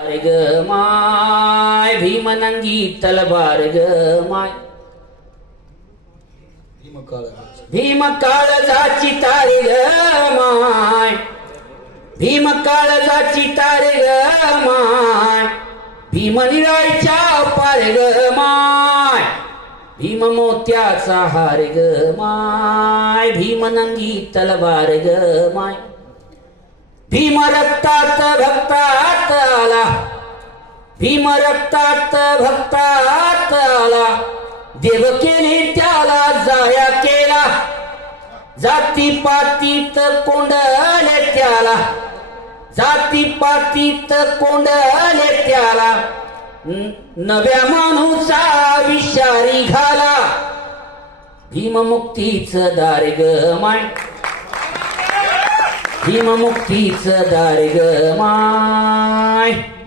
ग माय भीमनंगी तलवार ग माय भीम काळजाची तारे ग माय भीम काळजाची तारे ग माय भीम निराळीच्या पार ग माय भीम मोत्याचा हार ग माय भीम नंगी तलवार ग माय भीम रक्तात भक्तात आला भीम रक्तात भक्तात आला देवकीने त्याला जाया केला जातीपातीत कोंडले त्याला जातीपातीत कोंडले त्याला नव्या माणूचा विषारी घाला भीममुक्तीच दार ग माय भीममुक्तीच दार ग माय